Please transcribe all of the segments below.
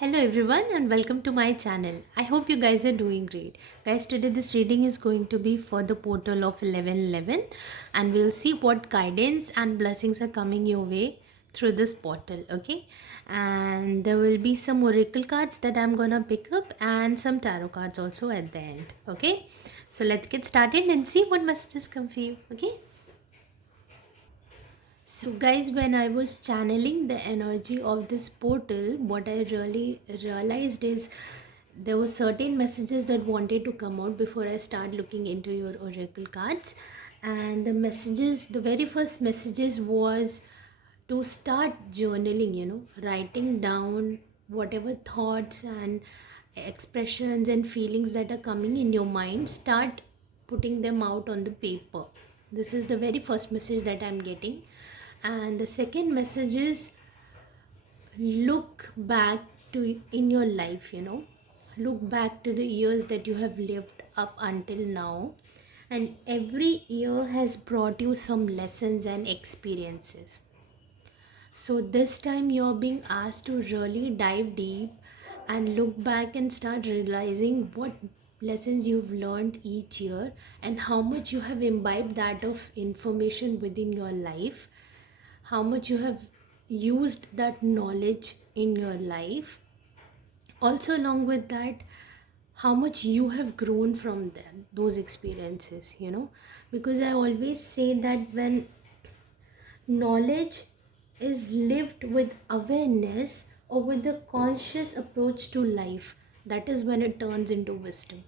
Hello everyone and welcome to my channel. I hope you guys are doing great. Guys, today this reading is going to be for the portal of 1111 and we'll see what guidance and blessings are coming your way through this portal, okay? And there will be some oracle cards that I'm gonna pick up and some tarot cards also at the end, okay? So let's get started and see what messages come for you, okay? So guys, when I was channeling the energy of this portal, what I really realized is there were certain messages that wanted to come out before I start looking into your oracle cards. And the very first messages was to start journaling, writing down whatever thoughts and expressions and feelings that are coming in your mind. Start putting them out on the paper. This is the very first message that I'm getting. And the second message is look back to in your life, look back to the years that you have lived up until now, and every year has brought you some lessons and experiences. So this time you're being asked to really dive deep and look back and start realizing what lessons you've learned each year and how much you have imbibed that of information within your life, how much you have used that knowledge in your life. Also, along with that, how much you have grown from them, those experiences, because I always say that when knowledge is lived with awareness or with a conscious approach to life, that is when it turns into wisdom.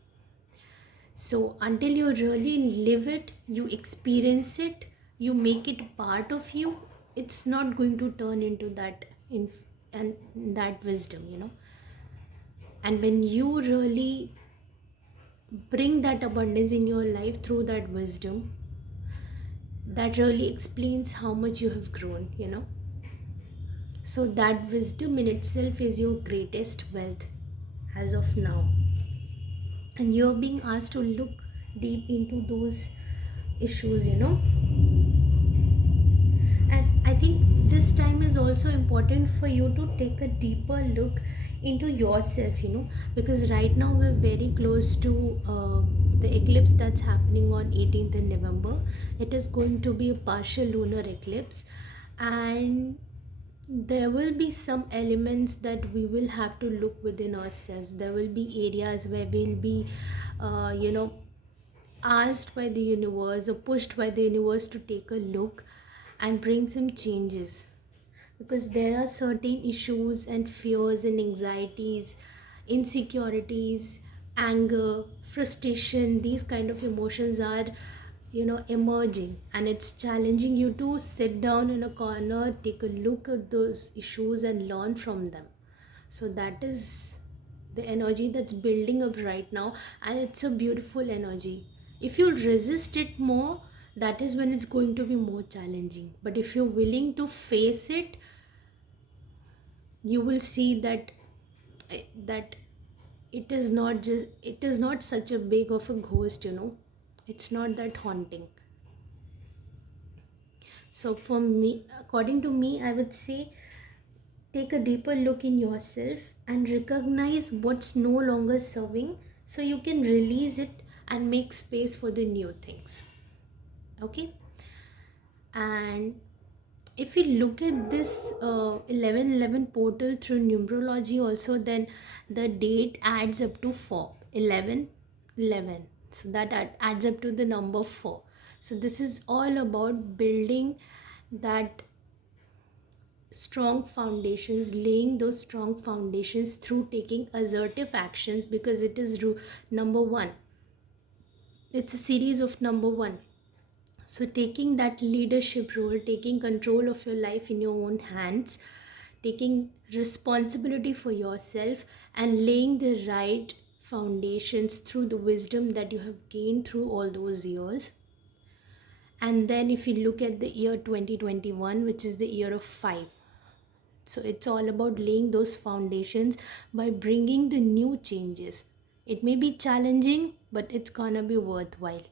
So until you really live it, you experience it, you make it part of you, it's not going to turn into that and that wisdom, and when you really bring that abundance in your life through that wisdom, that really explains how much you have grown, so that wisdom in itself is your greatest wealth as of now, and you're being asked to look deep into those issues, and I think this time is also important for you to take a deeper look into yourself, because right now we're very close to the eclipse that's happening on 18th of November. It is going to be a partial lunar eclipse, and there will be some elements that we will have to look within ourselves. There will be areas where we'll be uh, you know asked by the universe or pushed by the universe to take a look and bring some changes, because there are certain issues and fears and anxieties, insecurities, anger, frustration. These kind of emotions are emerging, and it's challenging you to sit down in a corner, take a look at those issues and learn from them. So that is the energy that's building up right now, and it's a beautiful energy. If you resist it more, that is when it's going to be more challenging, but if you're willing to face it, you will see that it is not such a big of a ghost, it's not that haunting. So for me, according to me, I would say take a deeper look in yourself and recognize what's no longer serving, so you can release it and make space for the new things, okay? And if we look at this 1111 portal through numerology also, then the date adds up to 4, 11, 11. So that adds up to the number 4. So this is all about building that strong foundations, laying those strong foundations through taking assertive actions, because it is number 1. It's a series of number 1. So taking that leadership role, taking control of your life in your own hands, taking responsibility for yourself and laying the right foundations through the wisdom that you have gained through all those years. And then if you look at the year 2021, which is the year of 5, so it's all about laying those foundations by bringing the new changes. It may be challenging, but it's gonna be worthwhile,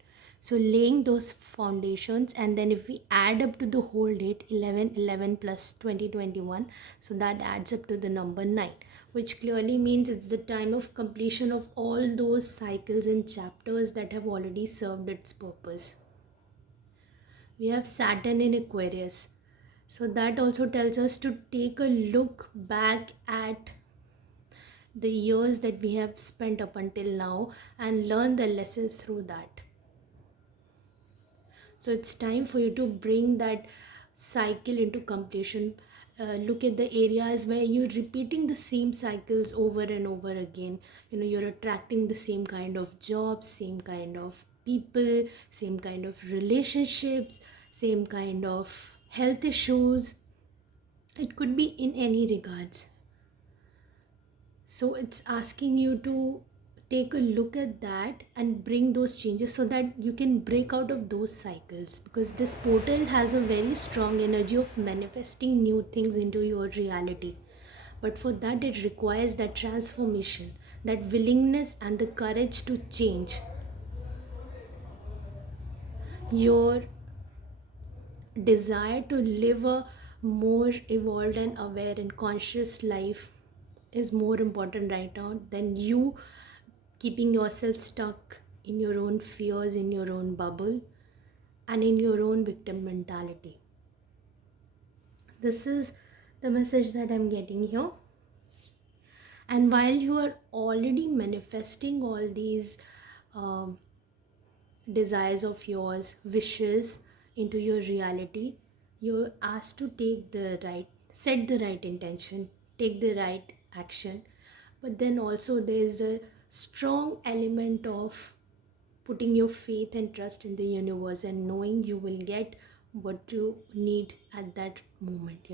So laying those foundations, and then if we add up to the whole date 11/11 plus 2021, so that adds up to the number 9, which clearly means it's the time of completion of all those cycles and chapters that have already served its purpose. We have Saturn in Aquarius. So that also tells us to take a look back at the years that we have spent up until now and learn the lessons through that. So it's time for you to bring that cycle into completion. Look at the areas where you're repeating the same cycles over and over again. You're attracting the same kind of jobs, same kind of people, same kind of relationships, same kind of health issues. It could be in any regards. So it's asking you to take a look at that and bring those changes so that you can break out of those cycles, because this portal has a very strong energy of manifesting new things into your reality. But for that, it requires that transformation, that willingness, and the courage to change. Your desire to live a more evolved and aware and conscious life is more important right now than you keeping yourself stuck in your own fears, in your own bubble, and in your own victim mentality. This is the message that I'm getting here. And while you are already manifesting all these um, desires of yours, wishes into your reality, you're asked to set the right intention, take the right action. But then also there's a strong element of putting your faith and trust in the universe and knowing you will get what you need at that moment.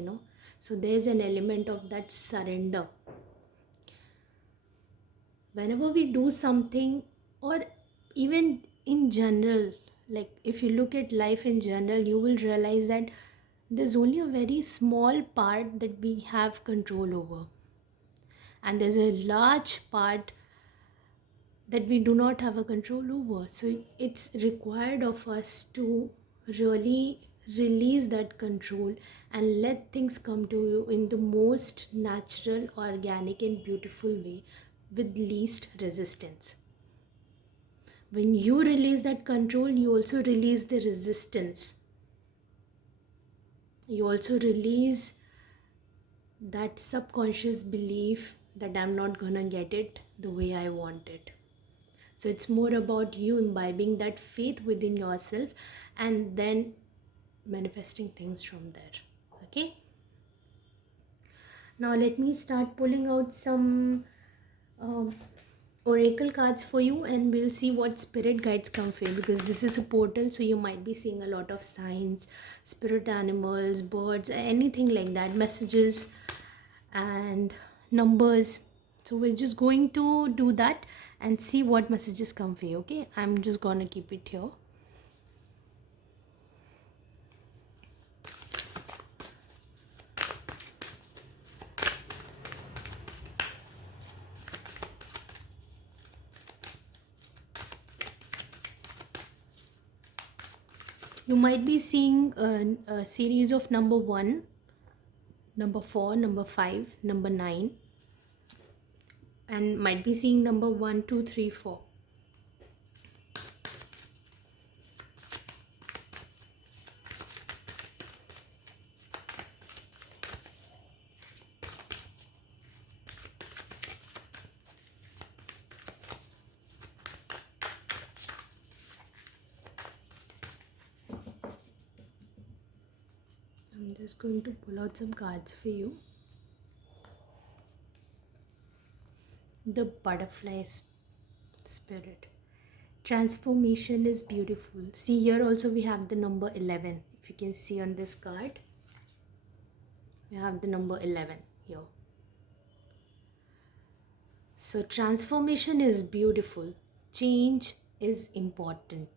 So there's an element of that surrender. Whenever we do something, or even in general, like if you look at life in general, you will realize that there's only a very small part that we have control over, and there's a large part that we do not have a control over. So it's required of us to really release that control and let things come to you in the most natural, organic, and beautiful way with least resistance. When you release that control, you also release the resistance. You also release that subconscious belief that I'm not gonna get it the way I want it. So it's more about you imbibing that faith within yourself and then manifesting things from there. Okay? Now let me start pulling out some um, oracle cards for you, and we'll see what spirit guides come for you, because this is a portal, so you might be seeing a lot of signs, spirit animals, birds, anything like that, messages and numbers. So we're just going to do that and see what messages come for you. Okay, I'm just gonna keep it here. You might be seeing a series of number 1, number 4, number 5, number 9, and might be seeing number 1, 2, 3, 4. I'm just going to pull out some cards for you. The butterfly spirit. Transformation is beautiful. See, here also we have the number 11. If you can see on this card, we have the number 11 here. So transformation is beautiful. Change is important.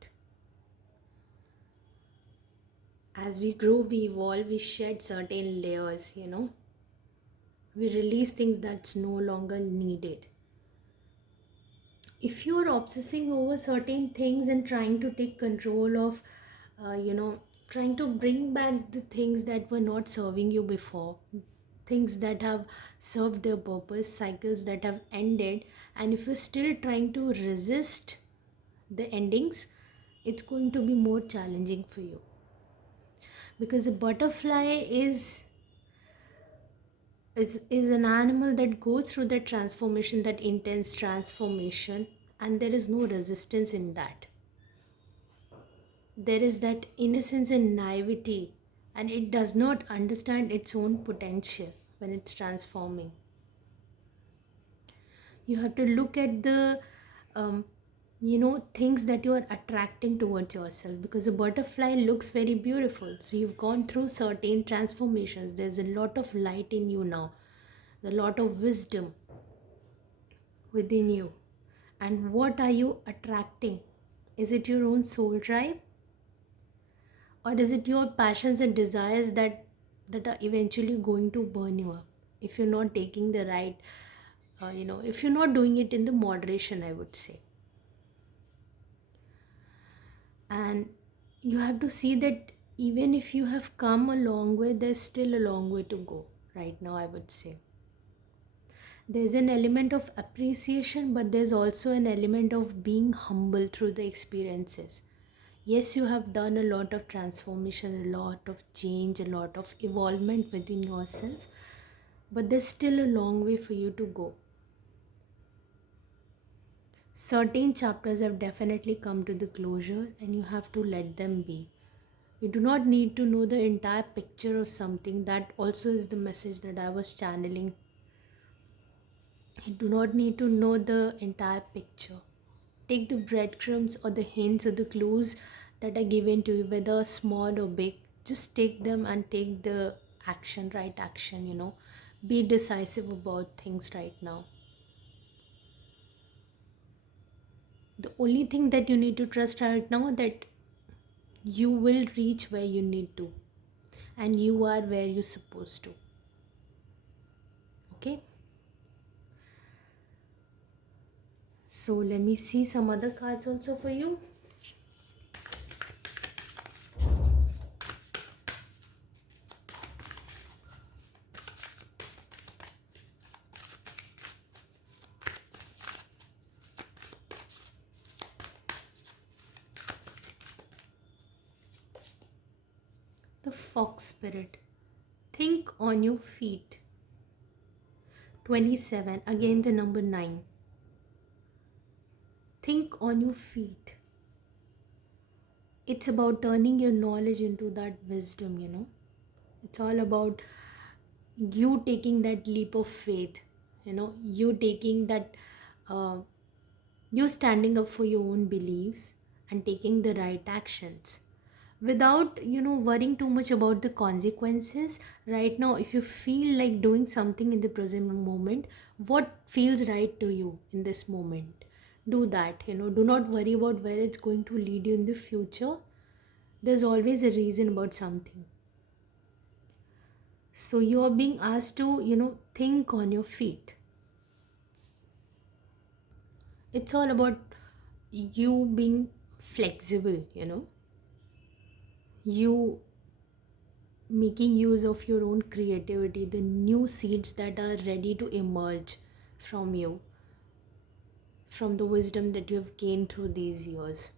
As we grow, we evolve, we shed certain layers. We release things that's no longer needed. If you're obsessing over certain things and trying to take control of, trying to bring back the things that were not serving you before, things that have served their purpose, cycles that have ended, and if you're still trying to resist the endings, it's going to be more challenging for you. Because a butterfly is an animal that goes through that transformation, that intense transformation, and there is no resistance in that. There is that innocence and naivety, and it does not understand its own potential when it's transforming. You have to look at the things that you are attracting towards yourself, because a butterfly looks very beautiful, so you've gone through certain transformations. There's a lot of light in you now, a lot of wisdom within you. And what are you attracting? Is it your own soul drive, or is it your passions and desires that are eventually going to burn you up if you're not taking the right, if you're not doing it in the moderation, I would say. And you have to see that even if you have come a long way, there's still a long way to go right now, I would say. There's an element of appreciation, but there's also an element of being humble through the experiences. Yes, you have done a lot of transformation, a lot of change, a lot of evolvement within yourself, but there's still a long way for you to go. Certain chapters have definitely come to the closure, and you have to let them be. You do not need to know the entire picture of something. That also is the message that I was channeling. You do not need to know the entire picture. Take the breadcrumbs or the hints or the clues that are given to you, whether small or big. Just take them and take the action, right action. Be decisive about things right now. The only thing that you need to trust right now, that you will reach where you need to, and you are where you're supposed to. Okay, so let me see some other cards also for you. The fox spirit. Think on your feet. 27, again the number 9. Think on your feet. It's about turning your knowledge into that wisdom. It's all about you taking that leap of faith. You taking that, you're standing up for your own beliefs and taking the right actions without worrying too much about the consequences. Right now, if you feel like doing something in the present moment, what feels right to you in this moment, do that. Do not worry about where it's going to lead you in the future. There's always a reason about something. So you are being asked to think on your feet. It's all about you being flexible. You making use of your own creativity, the new seeds that are ready to emerge from you, from the wisdom that you have gained through these years.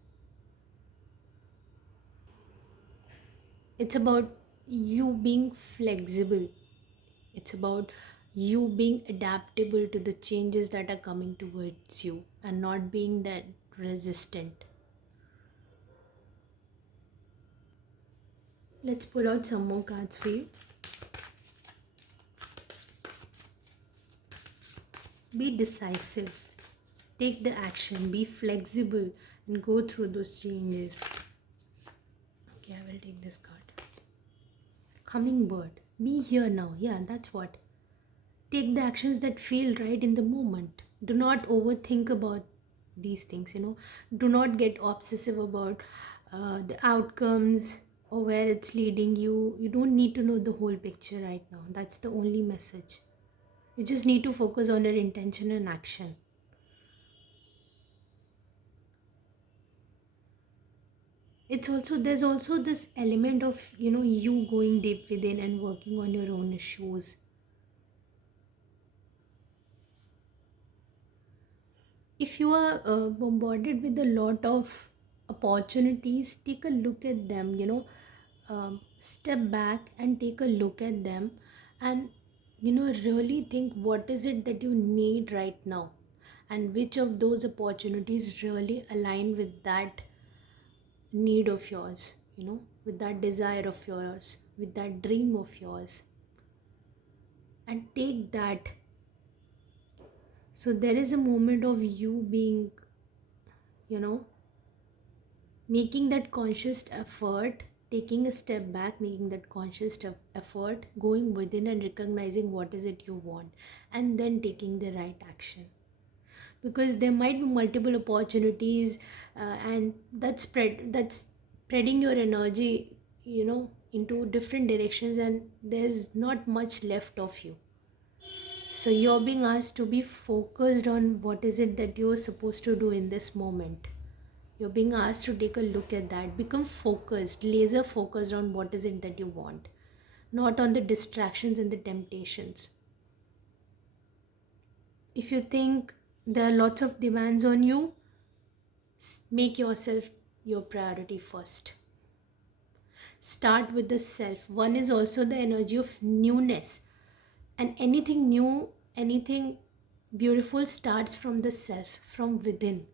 It's about you being flexible. It's about you being adaptable to the changes that are coming towards you and not being that resistant. Let's pull out some more cards for you. Be decisive. Take the action. Be flexible and go through those changes. Okay, I will take this card. Hummingbird. Be here now. Yeah, that's what. Take the actions that feel right in the moment. Do not overthink about these things. Do not get obsessive about the outcomes or where it's leading you. You don't need to know the whole picture right now. That's the only message. You just need to focus on your intention and action. It's also, there's also this element of, you going deep within and working on your own issues. If you are bombarded with a lot of opportunities, take a look at them, step back and take a look at them, and really think what is it that you need right now, and which of those opportunities really align with that need of yours, with that desire of yours, with that dream of yours, and take that. So there is a moment of you being, you know making that conscious effort, taking a step back, making that conscious effort, going within and recognizing what is it you want, and then taking the right action. Because there might be multiple opportunities, and that's spreading your energy, into different directions, and there's not much left of you. So you're being asked to be focused on what is it that you're supposed to do in this moment. You're being asked to take a look at that. Become focused, laser focused on what is it that you want, not on the distractions and the temptations. If you think there are lots of demands on you, make yourself your priority first. Start with the self. One is also the energy of newness. And anything new, anything beautiful starts from the self, from within.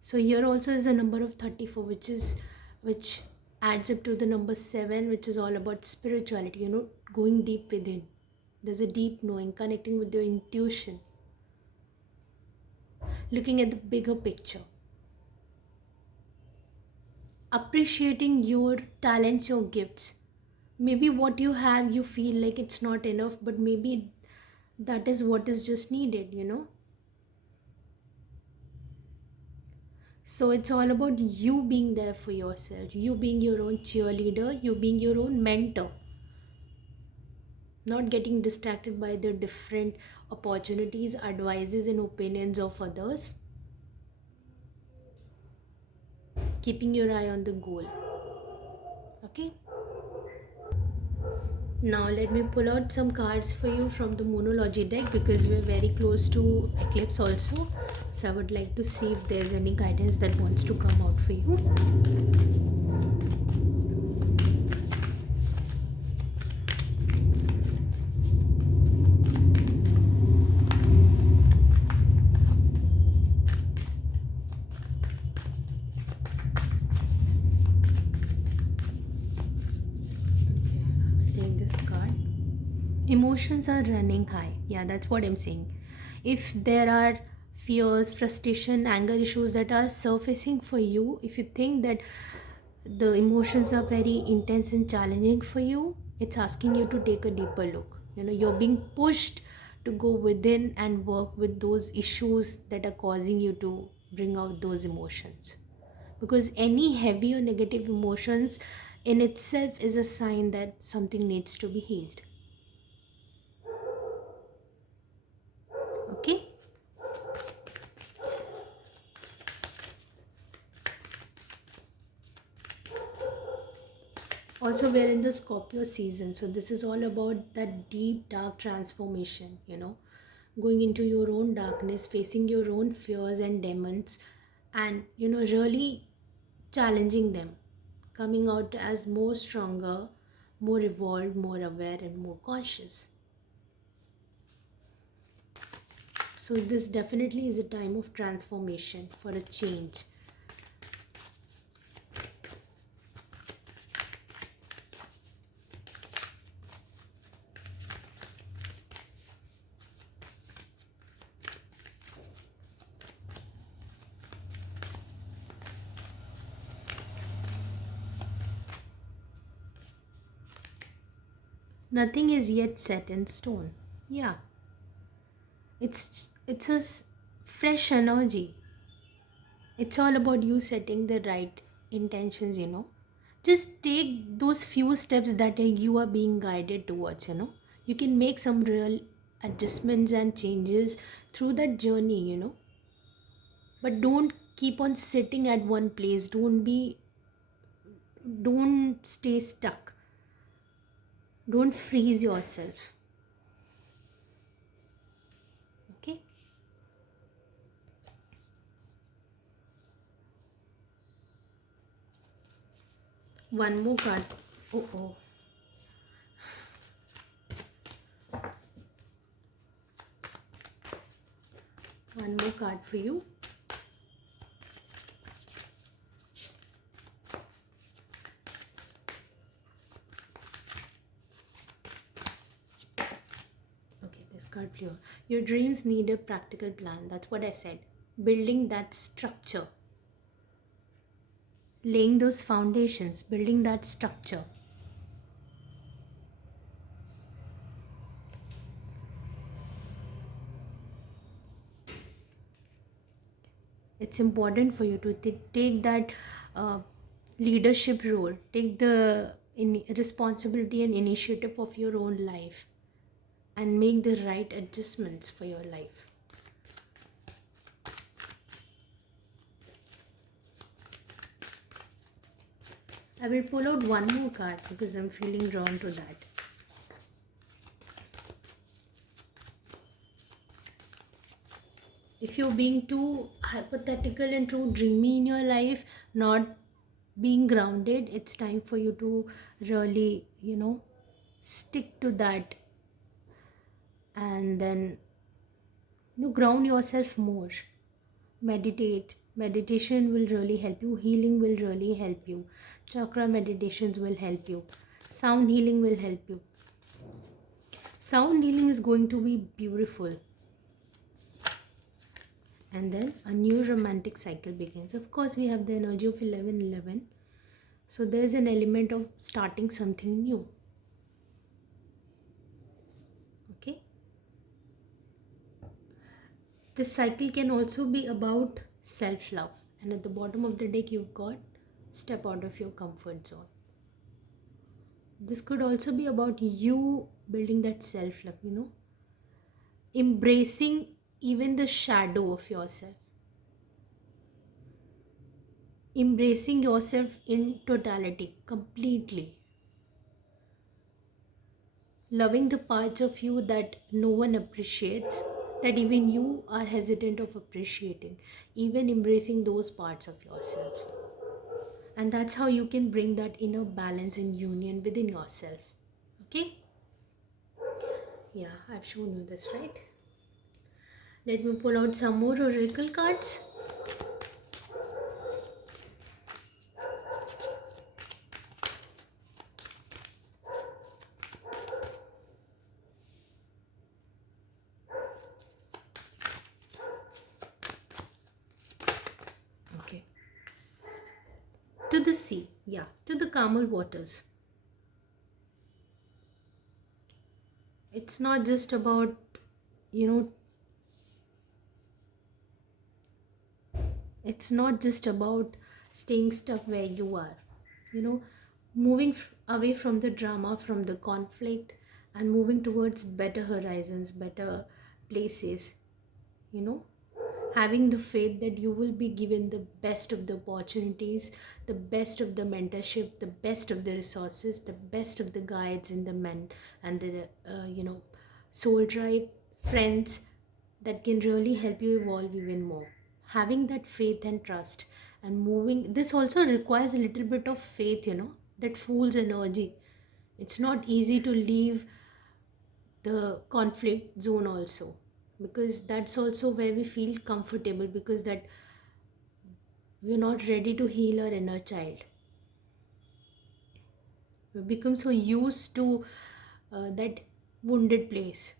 So here also is the number of 34, which adds up to the number 7, which is all about spirituality, going deep within. There's a deep knowing, connecting with your intuition, looking at the bigger picture, appreciating your talents, your gifts. Maybe what you have, you feel like it's not enough, but maybe that is what is just needed. So it's all about you being there for yourself, you being your own cheerleader, you being your own mentor, not getting distracted by the different opportunities, advices, and opinions of others, keeping your eye on the goal. Okay, now let me pull out some cards for you from the Monology deck, because we're very close to eclipse also. So I would like to see if there's any guidance that wants to come out for you. Take this card. Emotions are running high. Yeah, that's what I'm saying. If there are fears, frustration, anger issues that are surfacing for you, if you think that the emotions are very intense and challenging for you, it's asking you to take a deeper look. You're being pushed to go within and work with those issues that are causing you to bring out those emotions. Because any heavy or negative emotions in itself is a sign that something needs to be healed. Okay. Also, we're in the Scorpio season, so this is all about that deep dark transformation, going into your own darkness, facing your own fears and demons, and really challenging them, coming out as more stronger, more evolved, more aware, and more conscious. So this definitely is a time of transformation, for a change. Nothing is yet set in stone. Yeah, it's fresh energy. It's all about you setting the right intentions. Just take those few steps that you are being guided towards. You can make some real adjustments and changes through that journey. But don't keep on sitting at one place. Don't stay stuck. Don't freeze yourself. Okay. One more card. Oh. One more card for you. Okay, this card clear. Your dreams need a practical plan. That's what I said. Building that structure. Laying those foundations. Building that structure. It's important for you to take that leadership role. Take the responsibility and initiative of your own life. And make the right adjustments for your life. I will pull out one more card because I'm feeling drawn to that. If you're being too hypothetical and too dreamy in your life, not being grounded, it's time for you to really, stick to that, and then ground yourself more. Meditation will really help you. Healing will really help you. Chakra meditations will help you. Sound healing will help you. Sound healing is going to be beautiful. And then a new romantic cycle begins. Of course, we have the energy of 11:11. So there's an element of starting something new. Okay. This cycle can also be about self-love. And at the bottom of the deck, you've got step out of your comfort zone. This could also be about you building that self-love, embracing even the shadow of yourself. Embracing yourself in totality, completely. Loving the parts of you that no one appreciates, that even you are hesitant of appreciating. Even embracing those parts of yourself. And that's how you can bring that inner balance and union within yourself. Okay? Yeah, I've shown you this, right? Let me pull out some more oracle cards. Okay. To the sea. Yeah, to the calmer waters. It's not just about, it's not just about staying stuck where you are. Moving away from the drama, from the conflict, and moving towards better horizons, better places. you know Having the faith that you will be given the best of the opportunities, the best of the mentorship, the best of the resources, the best of the guides and the men, and the soul tribe friends that can really help you evolve even more. Having that faith and trust and moving, this also requires a little bit of faith, that fool's energy. It's not easy to leave the conflict zone also, because that's also where we feel comfortable, because that we're not ready to heal our inner child. We become so used to that wounded place.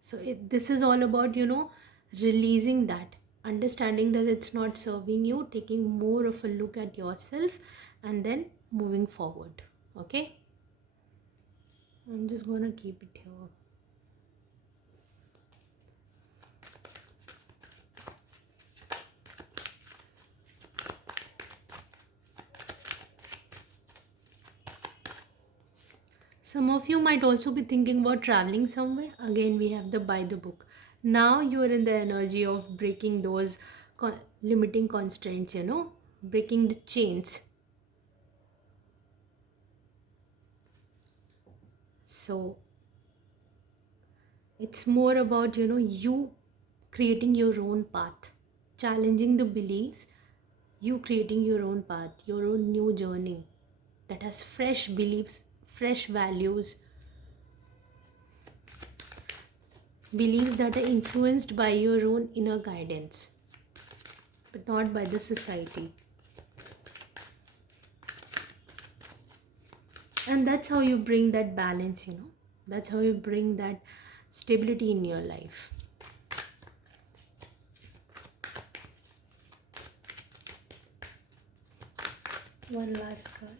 So this is all about releasing that, understanding that it's not serving you, taking more of a look at yourself, and then moving forward. Okay, I'm just gonna keep it here. Some of you might also be thinking about traveling somewhere. Again, we have the by the book. Now you are in the energy of breaking those limiting constraints, breaking the chains. So it's more about, you creating your own path, challenging the beliefs, you creating your own path, your own new journey that has fresh beliefs, fresh values, beliefs that are influenced by your own inner guidance, but not by the society. And that's how you bring that balance, that's how you bring that stability in your life. One last card.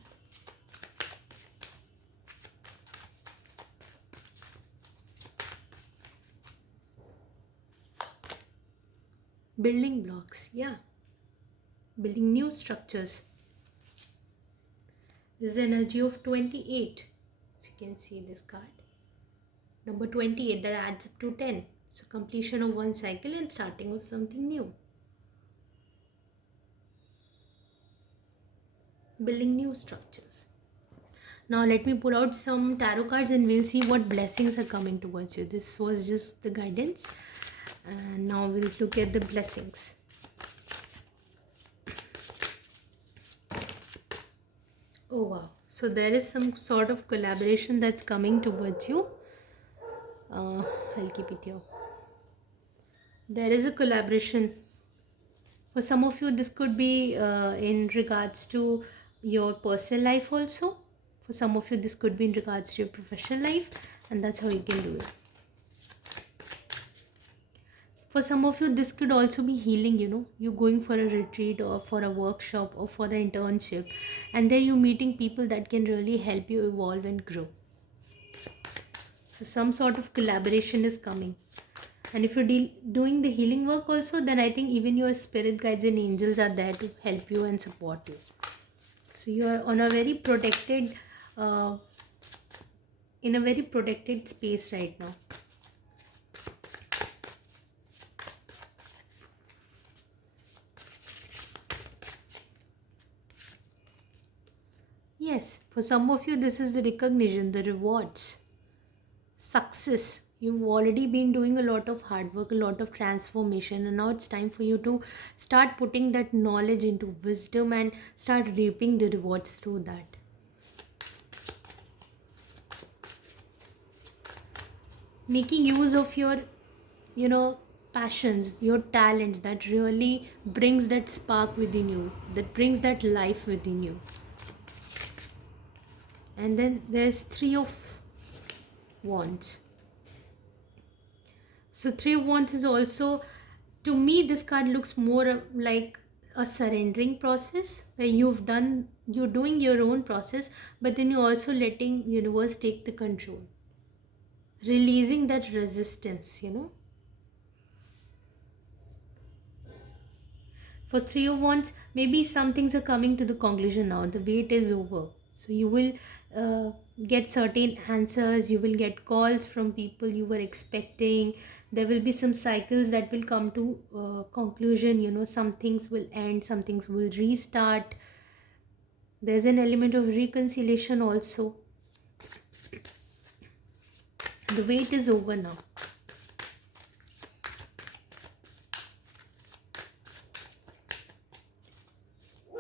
Building blocks, yeah. Building new structures. This is the energy of 28. If you can see this card. Number 28 that adds up to 10. So completion of one cycle and starting of something new. Building new structures. Now let me pull out some tarot cards and we'll see what blessings are coming towards you. This was just the guidance. And now we'll look at the blessings. Oh wow. So there is some sort of collaboration that's coming towards you. I'll keep it here. There is a collaboration. For some of you, this could be in regards to your personal life also. For some of you, this could be in regards to your professional life, and that's how you can do it. For some of you, this could also be healing, you going for a retreat or for a workshop or for an internship, and then you meeting people that can really help you evolve and grow. So some sort of collaboration is coming. And if you're doing the healing work also, then I think even your spirit guides and angels are there to help you and support you. So you are on a very protected, in a very protected space right now. Yes, for some of you, this is the recognition, the rewards, success. You've already been doing a lot of hard work, a lot of transformation, and now it's time for you to start putting that knowledge into wisdom and start reaping the rewards through that. Making use of your, passions, your talents that really brings that spark within you, that brings that life within you. And then there's Three of Wands. So Three of Wands is also, to me, this card looks more like a surrendering process where you're doing your own process, but then you're also letting universe take the control, releasing that resistance. For Three of Wands, maybe some things are coming to the conclusion now. The wait is over. So you will get certain answers. You will get calls from people you were expecting. There will be some cycles that will come to conclusion. Some things will end, some things will restart. There's an element of reconciliation also. The wait is over now.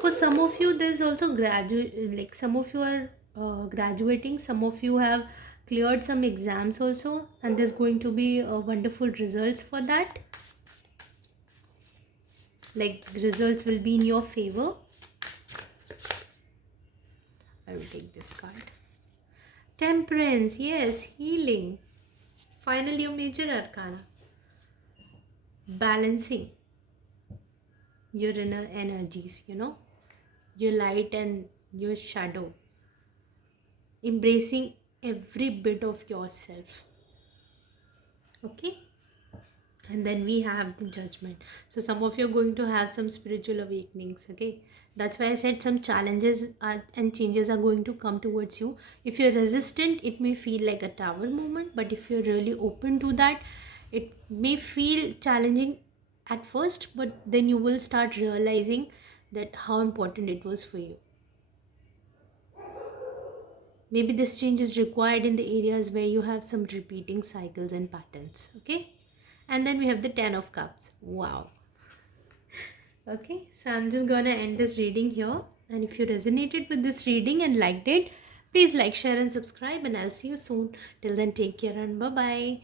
For some of you, there's also some of you are graduating, some of you have cleared some exams also, and there's going to be wonderful results for that. Like the results will be in your favor. I will take this card. Temperance, yes, healing. Finally, your major arcana. Balancing your inner energies, your light and your shadow. Embracing every bit of yourself. Okay? And then we have the Judgment. So some of you are going to have some spiritual awakenings. Okay? That's why I said some challenges and changes are going to come towards you. If you're resistant, it may feel like a tower moment. But if you're really open to that, it may feel challenging at first, but then you will start realizing that how important it was for you. Maybe this change is required in the areas where you have some repeating cycles and patterns. Okay. And then we have the 10 of cups. Wow. Okay, so I'm just gonna end this reading here. And if you resonated with this reading and liked it, please like, share, and subscribe. And I'll see you soon. Till then, take care and bye bye.